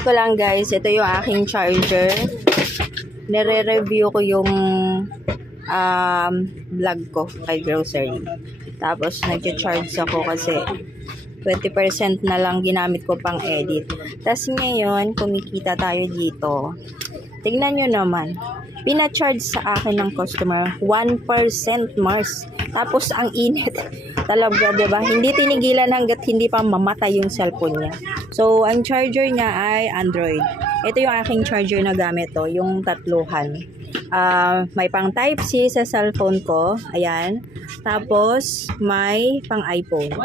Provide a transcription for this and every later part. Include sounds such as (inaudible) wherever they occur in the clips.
ko lang guys, ito yung aking charger. Nire-review ko yung um, vlog ko kay grocery. Tapos nag-charge ako kasi 20% na lang ginamit ko pang edit. Tapos ngayon, kumikita tayo dito. Tignan nyo naman. Pina-charge sa akin ng customer 1% Mars. Tapos ang init. (laughs) Talaga, 'di ba? Hindi tinigilan hangga't hindi pa mamatay yung cellphone niya. So, ang charger niya ay Android. Ito yung aking charger na gamit to, yung tatluhan. Ah, may pang Type-C sa cellphone ko. Ayan. Tapos, may pang iPhone.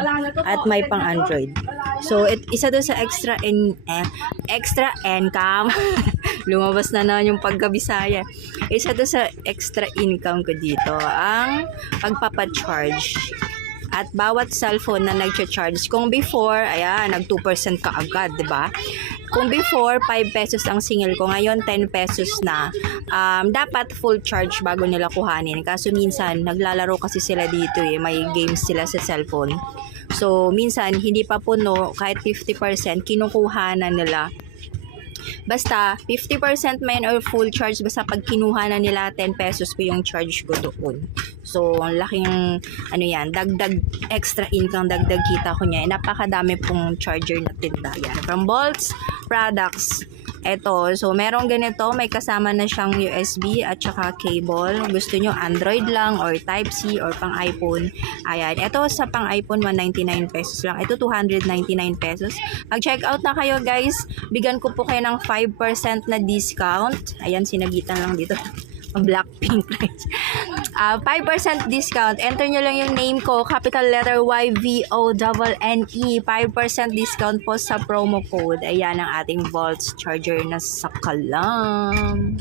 At may pang Android. So, it, isa doon sa extra in, eh, extra income. (laughs) Lumabas na na yung pagkabisaya. Isa doon sa extra income ko dito, ang pagpapacharge. At bawat cellphone na nag-charge, kung before, ayan, nag 2% ka agad, di ba? Kung before, 5 pesos ang singil ko, ngayon 10 pesos na. Um, dapat full charge bago nila kuhanin. Kaso minsan, naglalaro kasi sila dito eh, may games sila sa cellphone. So, minsan, hindi pa puno, kahit 50%, kinukuha na nila. Basta, 50% man or full charge, basta pag kinuha na nila 10 pesos po yung charge ko doon. So, ang laking, ano yan, dagdag extra income, dagdag kita ko niya. Eh, napakadami pong charger na tinda. Yan. From Bolts Products. Ito, so meron ganito, may kasama na siyang USB at saka cable. Gusto nyo Android lang or Type-C or pang iPhone. Ayan, ito sa pang iPhone 199 pesos lang. Ito 299 pesos. Pag check out na kayo guys, bigyan ko po kayo ng 5% na discount. Ayan, sinagitan lang dito. (laughs) Blackpink price. (laughs) Ah, 5% discount. Enter nyo lang yung name ko, capital letter Y, V, O, double N, E. 5% discount po sa promo code. Ayan ang ating Volts charger na sakalam.